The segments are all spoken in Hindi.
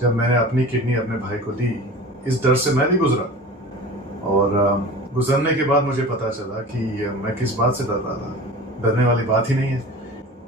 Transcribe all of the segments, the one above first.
जब मैंने अपनी किडनी अपने भाई को दी, इस डर से मैं भी गुजरा और गुजरने के बाद मुझे पता चला कि मैं किस बात से डर रहा था। डरने वाली बात ही नहीं है,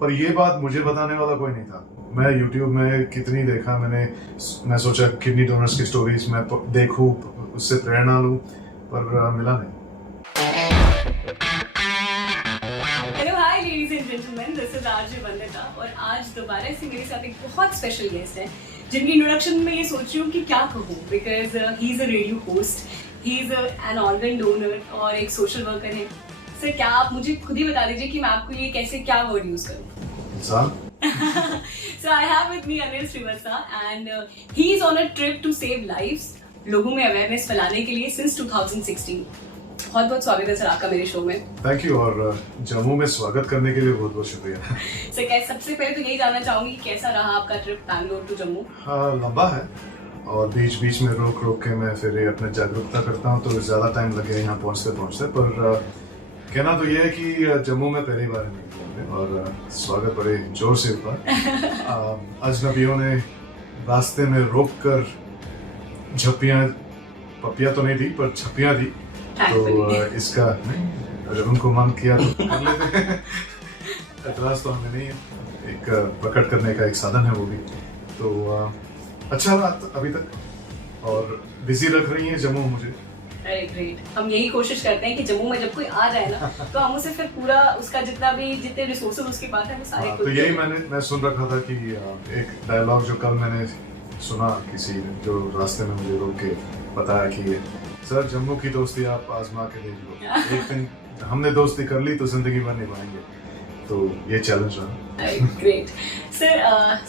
पर ये बात मुझे बताने वाला कोई नहीं था। मैं YouTube में कितनी देखा मैं सोचा किडनी डोनर्स की स्टोरीज मैं देखूं, उससे प्रेरणा लूं, पर मिला नहीं। Hello hi ladies and gentleman, this is RJ Vandita और आज दोबारा से मेरे साथ एक बहुत स्पेशल गेस्ट है जिनकी इंट्रोडक्शन में ये सोच रही हूँ कि क्या कहूँ, because he is a radio host, he is an organ donor और एक सोशल वर्कर है। सर, क्या आप मुझे खुद ही बता दीजिए कि मैं आपको ये कैसे क्या वर्ड यूज करूँ? इंसान। So I have with me Anil Srivastava and he is on a trip to save lives, लोगों में अवेयरनेस फैलाने के लिए since 2016। बहुत बहुत स्वागत है सर आपका मेरे शो में। थैंक यू, और जम्मू में स्वागत करने के लिए बहुत बहुत शुक्रिया। सर, क्या सबसे पहले तो यही जानना चाहूंगी कैसा रहा आपका ट्रिप बैंगलोर टू जम्मू? हाँ, लंबा है और बीच बीच में रोक रोक के मैं फिर अपने जागरूकता करता हूँ, तो ज़्यादा टाइम लगे यहाँ पहुँचते। पर कहना तो ये है कि जम्मू में पहली बार नहीं और स्वागत बड़े जोर से हुआ। अजनबियों ने रास्ते में रोक कर पपियाँ तो नहीं दी पर छप्पियाँ दी, तो इसका अगर उनको मन किया तो कर लेते हैं। एतराज तो हमें नहीं है, एक प्रकट करने का एक साधन है वो भी। तो अच्छा रहा अभी तक और बिजी रख रही है जम्मू मुझे। अरे ग्रेट, हम यही कोशिश करते हैं कि जम्मू में जब कोई आ रहा है ना तो हम उसे फिर पूरा उसका जितने रिसोर्सेज उसके पास है वो सारे तो यही मैं सुन रखा था कि एक डायलॉग जो कल मैंने सुना किसी जो रास्ते में मुझे रोक के बताया कि सर, जम्मू की दोस्ती आप आजमा के देख लो, एक दिन हमने दोस्ती कर ली तो जिंदगी भर निभाएंगे, तो ये चैलेंज रहा। ग्रेट सर,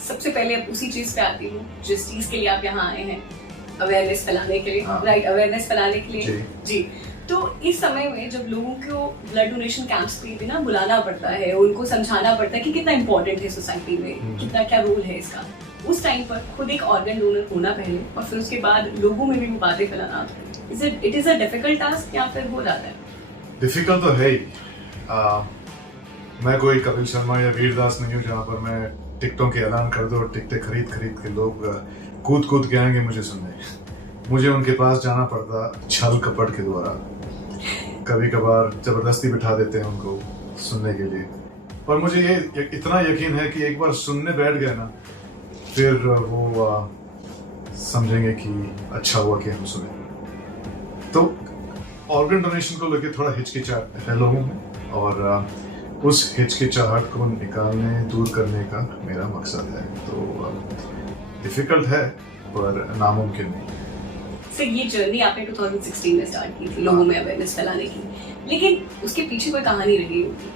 सबसे पहले अब उसी चीज पे आती हूँ जिस चीज के लिए आप यहाँ आए हैं, अवेयरनेस फैलाने के लिए। राइट, अवेयरनेस फैलाने के लिए जी। तो इस समय में जब लोगों को ब्लड डोनेशन कैंप्स पे भी ना बुलाना पड़ता है, उनको समझाना पड़ता है कि कितना इंपॉर्टेंट है सोसाइटी में, कितना क्या रोल है इसका, उस टाइम पर खुद एक ऑर्गन डोनर होना पहले और फिर उसके बाद लोगों में भी वो बातें फैलाना, it is a difficult task या फिर हो जाता है? डिफिकल्ट तो है ही। मैं कोई कपिल शर्मा या वीरदास नहीं हूँ जहाँ पर मैं टिकटों के ऐलान कर दो और टिकटें खरीद के लोग कूद के आएंगे मुझे सुनने। मुझे उनके पास जाना पड़ता छल कपट के द्वारा, कभी कभार जबरदस्ती बिठा देते हैं उनको सुनने के लिए। पर मुझे ये इतना यकीन है कि एक बार सुनने बैठ गए ना, फिर वो समझेंगे कि अच्छा हुआ कि हम सुने। तो ऑर्गन डोनेशन को लेकर थोड़ा हिचकिचाहट है लोगों में और उस हिचकिचाहट को निकालने, दूर करने का मेरा मकसद है। तो डिफिकल्ट है पर नामुमकिन नहीं। सर, ये जर्नी आपने 2016 में स्टार्ट की थी लोगों में अवेयरनेस फैलाने की, लेकिन उसके पीछे कोई कहानी रही होगी,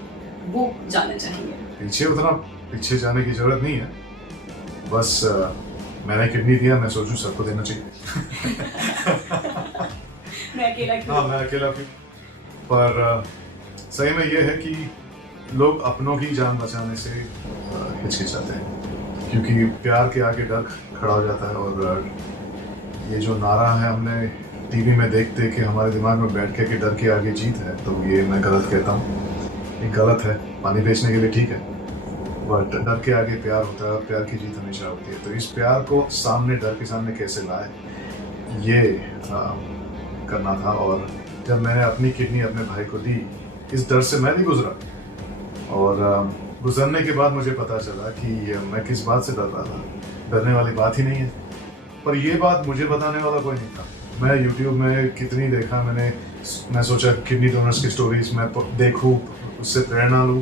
वो जानना चाहेंगे। उतना पीछे जाने की जरूरत नहीं है, बस मैंने किडनी दिया, मैं सोचूं सबको देना चाहिए। मैं अकेला क्यों? हाँ, मैं अकेला क्यों? पर सही में ये है कि लोग अपनों की जान बचाने से हिचकिचाते हैं, क्योंकि प्यार के आगे डर खड़ा हो जाता है। और ये जो नारा है हमने टीवी में देखते कि हमारे दिमाग में बैठ के कि डर के आगे जीत है, तो ये मैं गलत कहता हूँ। ये गलत है, पानी बेचने के लिए ठीक है, बट डर के आगे प्यार होता है और प्यार की जीत हमेशा होती है। तो इस प्यार को सामने, डर के सामने कैसे लाए, ये करना था। और जब मैंने अपनी किडनी अपने भाई को दी, इस डर से मैं भी गुजरा और गुजरने के बाद मुझे पता चला कि मैं किस बात से डर रहा था। डरने वाली बात ही नहीं है, पर ये बात मुझे बताने वाला कोई नहीं था। मैं YouTube में कितनी देखा मैं सोचा किडनी डोनर्स की स्टोरीज मैं देखूं, उससे प्रेरणा लूं,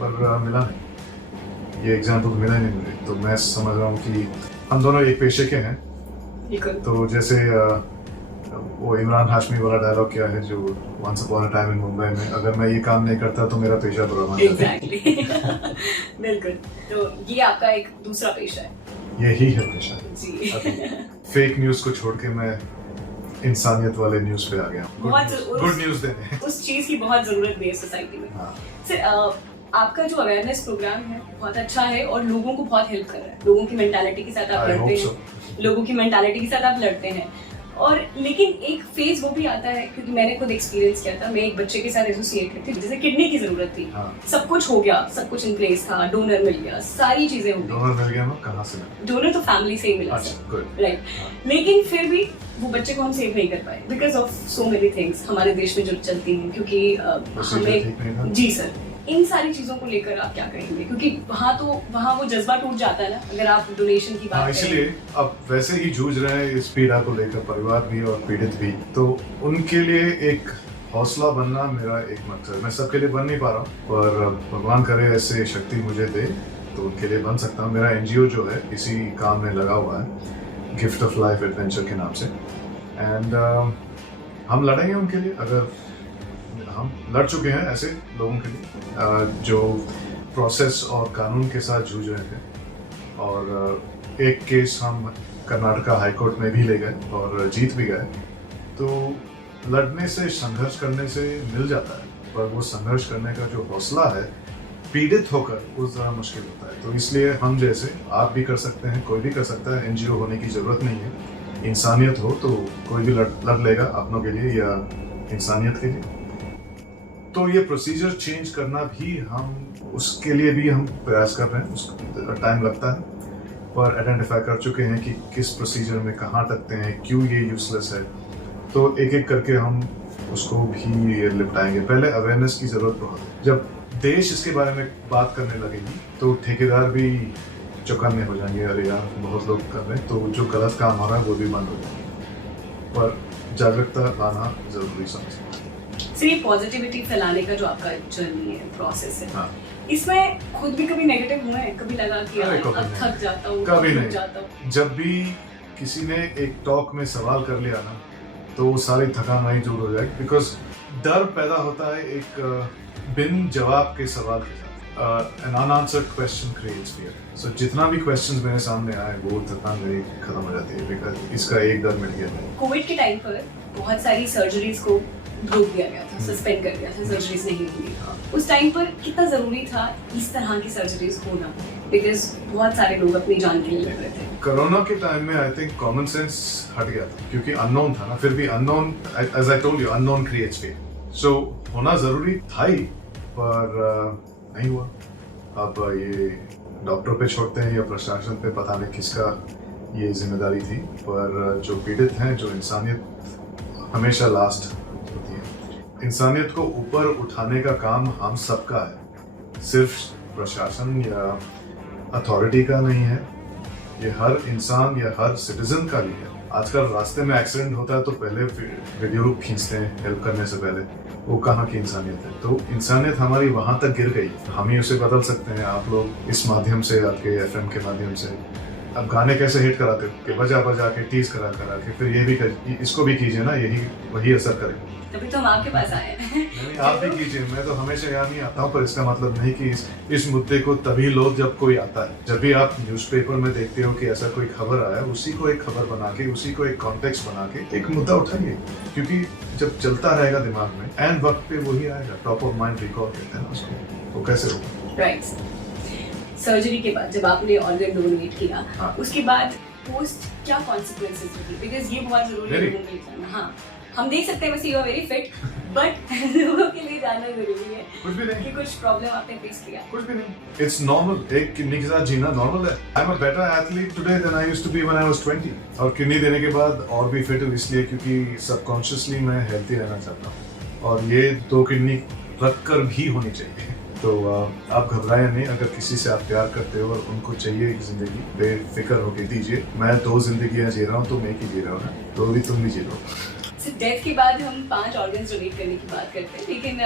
पर मिला नहीं। ये एग्जाम्पल मिला नहीं मुझे। तो मैं समझ रहा हूँ कि हम दोनों एक पेशे के हैं। तो जैसे वो इमरान हाशमी वाला डायलॉग क्या है जो once upon a time in Mumbai में, अगर मैं ये काम नहीं करता तो मेरा पेशा बुरा मान जाता। एग्जैक्टली। बिल्कुल, तो ये आपका एक दूसरा पेशा है। यही है पेशा जी। फेक न्यूज को छोड़ के मैं इंसानियत वाले न्यूज पे आ गया। गुड न्यूज देने, उस चीज की बहुत जरूरत भी है सोसाइटी में। सर, आपका जो अवेयरनेस प्रोग्राम है बहुत अच्छा है और लोगों को बहुत हेल्प कर रहा है। लोगों की मेंटालिटी के साथ आप लड़ते हैं, लोगों की मेंटालिटी के साथ आप लड़ते हैं। और लेकिन एक फेज वो भी आता है, क्योंकि मैंने खुद एक्सपीरियंस किया था, मैं एक बच्चे के साथ एसोसिएटेड थी जैसे किडनी की जरूरत थी। हाँ। सब कुछ हो गया, सब कुछ इन प्लेस था, डोनर मिल गया, सारी चीजें हो गई। डोनर मिल गया ना, कहाँ से मिला? डोनर तो फैमिली से ही मिला। अच्छा, राइट। लेकिन फिर भी वो बच्चे को हम सेव नहीं कर पाए because of so many things हमारे देश में जो चलती हैं, क्योंकि हमें जी सर, इन सारी चीजों को लेकर आप क्या कहेंगे? क्योंकि वहाँ वो जज्बा टूट जाता है ना अगर आप डोनेशन की बात करें। इसलिए अब वैसे ही जूझ रहे हैं इस पीड़ा को लेकर, परिवार भी और पीड़ित भी, तो उनके लिए एक हौसला बनना मेरा एक मकसद। मैं सबके लिए बन नहीं पा रहा हूँ, पर भगवान करे ऐसे शक्ति मुझे दे तो उनके लिए बन सकता हूँ। मेरा एनजीओ जो है इसी काम में लगा हुआ है, गिफ्ट ऑफ लाइफ एडवेंचर के नाम से, एंड हम लड़ेंगे उनके लिए। अगर हम लड़ चुके हैं ऐसे लोगों के लिए जो प्रोसेस और कानून के साथ जूझ रहे थे, और एक केस हम कर्नाटका हाई कोर्ट में भी ले गए और जीत भी गए। तो लड़ने से, संघर्ष करने से मिल जाता है, पर वो संघर्ष करने का जो हौसला है पीड़ित होकर, वो ज़रा मुश्किल होता है। तो इसलिए हम जैसे, आप भी कर सकते हैं, कोई भी कर सकता है, एनजीओ होने की ज़रूरत नहीं है। इंसानियत हो तो कोई भी लड़ लेगा अपनों के लिए या इंसानियत के लिए। तो ये प्रोसीजर चेंज करना भी, हम उसके लिए भी हम प्रयास कर रहे हैं, उसको टाइम लगता है, पर आइडेंटिफाई कर चुके हैं कि किस प्रोसीजर में कहाँ तकते हैं, क्यों ये यूजलेस है। तो एक एक करके हम उसको भी निपटाएंगे। पहले अवेयरनेस की ज़रूरत बहुत है। जब देश इसके बारे में बात करने लगेगी तो ठेकेदार भी चौकन्ने हो जाएंगे, अरे यार बहुत लोग कर रहे हैं, तो जो गलत काम हो रहा है वो भी बंद हो जाएगा। पर जागरूकता लाना ज़रूरी समझता है। सिर्फ पॉजिटिविटी फैलाने का जो आपका जर्नी है, प्रोसेस है, हाँ। इसमें खुद भी कभी नेगेटिव हुए हैं? कभी लगा कि यार अब थक जाता हूँ, कभी नहीं। जब भी किसी ने एक टॉक में सवाल कर लिया ना, तो वो सारी थकान वहीं दूर हो जाएगी। बिकॉज डर पैदा होता है एक बिन जवाब के सवाल के साथ। An unanswered question creates fear. So जितना भी क्वेश्चंस मेरे सामने आए, वो थकान मेरी खत्म हो जाती है, बिकॉज इसका एक डर मिट गया। कोविड के टाइम पर बहुत सारी सर्जरीज को रोक दिया गया था, सस्पेंड कर दिया था, सर्जरीज नहीं हुई। उस टाइम पर कितना जरूरी था इस तरह की सर्जरीज होना, बिकॉज बहुत सारे लोग अपनी जान के लिए लड़ रहे थे। कोरोना के टाइम में आई थिंक कॉमन सेंस हट गया था, क्योंकि अननोन था ना। फिर भी unknown, as I told you, unknown creates fear. So होना जरूरी था ही, पर नहीं हुआ। अब ये डॉक्टर पे छोड़ते हैं या प्रशासन पे, पता नहीं किसका ये जिम्मेदारी थी, पर जो पीड़ित हैं, जो इंसानियत हमेशा लास्ट होती है। इंसानियत को ऊपर उठाने का काम हम सबका है, सिर्फ प्रशासन या अथॉरिटी का नहीं है। ये हर इंसान या हर सिटीजन का भी है। आजकल रास्ते में एक्सीडेंट होता है तो पहले वीडियो खींचते हैं हेल्प करने से पहले, वो कहाँ की इंसानियत है? तो इंसानियत हमारी वहां तक गिर गई। हम ही उसे बदल सकते हैं, आप लोग इस माध्यम से, आपके एफएम के माध्यम से। अब गाने कैसे हिट कराते हो कि बजा बजा के, टीज करा करा के, फिर ये भी इसको भी कीजिए ना, यही वही असर करेगा। तभी तो हम आपके पास आए हैं। नहीं, आप भी कीजिए। मैं तो हमेशा यहाँ नहीं आता हूँ, पर इसका मतलब नहीं कि इस मुद्दे को तभी लो जब कोई आता है। जब भी आप न्यूज़पेपर में देखते हो कि ऐसा कोई खबर आया, उसी को एक खबर बना के, उसी को एक कॉन्टेक्स्ट बना के एक मुद्दा उठाइए, क्योंकि जब चलता रहेगा दिमाग में, एंड वक्त पे वही आएगा। टॉप ऑफ माइंड रिकॉल कहते हैं ना उसको, वो कैसे होगा? राइट। सर्जरी के बाद जब आपने ऑर्गन डोनेट किया, हाँ। उसके बाद पोस्ट क्या कॉन्सिक्वेंसेस होगी? बिकॉज ये बहुत जरूरी है लोगों के लिए जानना। हाँ, हम देख सकते हैं वैसे you are very fit, but लोगों के लिए जानना जरूरी है। कुछ भी नहीं कि कुछ प्रॉब्लम आपने फेस किया? कुछ भी नहीं। It's normal. एक किडनी के साथ जीना नॉर्मल है। I am a better athlete today than I used to be when I was 20। और किडनी देने के बाद और भी फिट हूँ, इसलिए क्योंकि सबकॉन्शियसली मैं हेल्थी रहना चाहता हूँ, और ये 2 किडनी रख कर भी होनी चाहिए। तो आप घबराएं नहीं। अगर किसी से आप प्यार करते हो और उनको चाहिए एक जिंदगी, बेफिक्र होकर दीजिए। मैं 2 जिंदगियां जी रहा हूँ, तो मैं ही जी रहा हूँ ना, तो भी तुम भी जी लो। डेथ के बाद हम 5 ऑर्गन्स डोनेट करने की बात करते हैं, लेकिन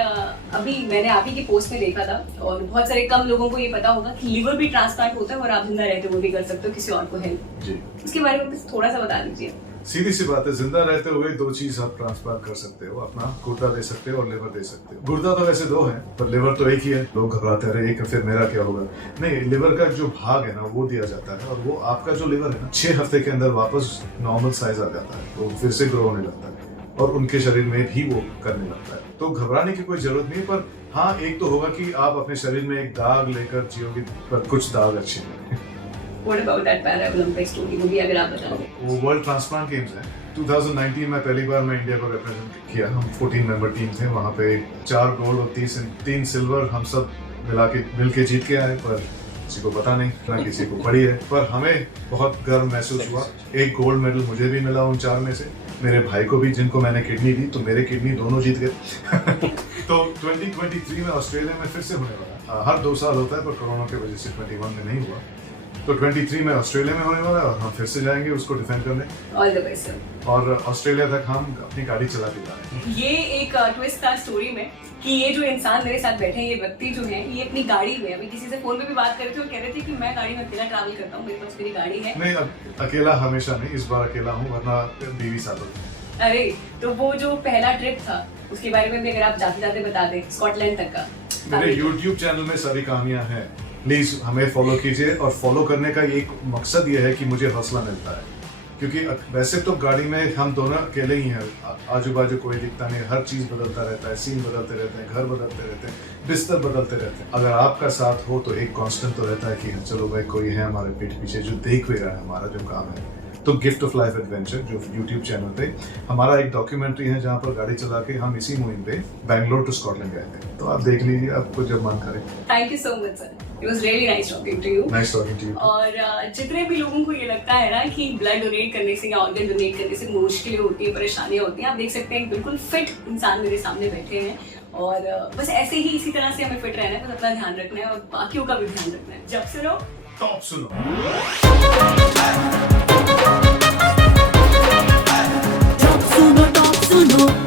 अभी मैंने आप ही की पोस्ट में देखा था, और बहुत सारे कम लोगों को ये पता होगा कि लिवर भी ट्रांसप्लांट होता है और आप जिंदा रहते वो भी कर सकते हो किसी और को हेल्प। जी, उसके बारे में बस थोड़ा सा बता दीजिए। सीधी सी बात है, जिंदा रहते हुए 2 चीज आप ट्रांसप्लांट कर सकते हो। अपना गुर्दा दे सकते हो और लिवर दे सकते हो। गुर्दा तो वैसे 2 है, पर लिवर तो एक ही है। लोग घबराते रहे एक, फिर मेरा क्या होगा? नहीं, लिवर का जो भाग है ना, वो दिया जाता है, और वो आपका जो लिवर है ना, 6 हफ्ते के अंदर वापस नॉर्मल साइज आ जाता है, वो फिर से ग्रो होने लगता है, और उनके शरीर में भी वो करने लगता है। तो घबराने की कोई जरूरत नहीं है। पर हाँ, एक तो होगा कि आप अपने शरीर में एक दाग लेकर जियोगे, पर कुछ दाग अच्छे हैं। What about that para Olympic story, वो भी अगर आप बताओगे? वो वर्ल्ड ट्रांसप्लांट गेम्स है। 2019 में पहली बार मैं इंडिया को रिप्रेजेंट किया। हम 14 मेंबर टीम थे, वहाँ पे 4 गोल्ड और 3 सिल्वर हम सब मिल के जीत के आए, पर किसी को पता नहीं, ना किसी को पड़ी है। पर हमें बहुत गर्व महसूस हुआ। एक गोल्ड मेडल मुझे भी मिला उन 4 में से, मेरे भाई को भी, जिनको मैंने किडनी दी, तो मेरे किडनी दोनों जीत गए। तो 2023 में ऑस्ट्रेलिया में फिर से होने वाला। हर 2 साल होता है, पर कोरोना की वजह से 21 में नहीं हुआ। तो 23 में ऑस्ट्रेलिया में होने वाला है और हम फिर से जाएंगे उसको डिफेंड करने। All the best sir. और ऑस्ट्रेलिया तक हम अपनी गाड़ी चला के जा रहे हैं। ये एक ट्विस्ट था स्टोरी में कि ये जो इंसान मेरे साथ बैठे हैं, ये व्यक्ति जो है, ये अपनी गाड़ी में, अभी किसी से फोन पे भी बात कर रहे थे और कह रहे थे कि मैं गाड़ी में अकेला ट्रैवल करता हूँ, मेरे पास मेरी गाड़ी है। नहीं, अकेला हमेशा नहीं, इस बार अकेला हूँ, वरना बीवी साथ होती है। अरे तो वो जो पहला ट्रिप था उसके बारे में भी अगर आप जाते जाते बता दें, स्कॉटलैंड तक का। मेरे YouTube चैनल में सारी कहानियां हैं, प्लीज हमें फॉलो कीजिए। और फॉलो करने का एक मकसद ये है कि मुझे हौसला मिलता है, क्योंकि वैसे तो गाड़ी में हम दोनों अकेले ही हैं, आजू बाजू कोई दिखता नहीं, हर चीज बदलता रहता है, सीन बदलते रहते हैं, घर बदलते रहते हैं, बिस्तर बदलते रहते हैं। अगर आपका साथ हो तो एक कांस्टेंट तो रहता है कि चलो भाई कोई है हमारे पीठ पीछे जो देख भी रहा है हमारा जो काम है। तो गिफ्ट ऑफ लाइफ एडवेंचर जो YouTube चैनल पे हमारा एक डॉक्यूमेंट्री है, जहाँ पर गाड़ी चला के हम इसी मुहिम पे बैंगलोर टू स्कॉटलैंड गए थे। तो आप देख लीजिए, आपको जब मन करे। Thank you so much sir, it was really nice talking to you. Nice talking to you. और जितने भी लोगों को ये लगता है ना कि ब्लड डोनेट करने से या ऑर्गन डोनेट करने से मुश्किलें होती है, परेशानियां होती हैं, आप देख सकते हैं बिल्कुल फिट इंसान मेरे सामने बैठे हैं। और बस ऐसे ही इसी तरह से हमें फिट रहना है, बस अपना ध्यान रखना है और बाकियों का भी ध्यान रखना है। जब सुनो टॉप सुनो। Top Suno, Top Suno.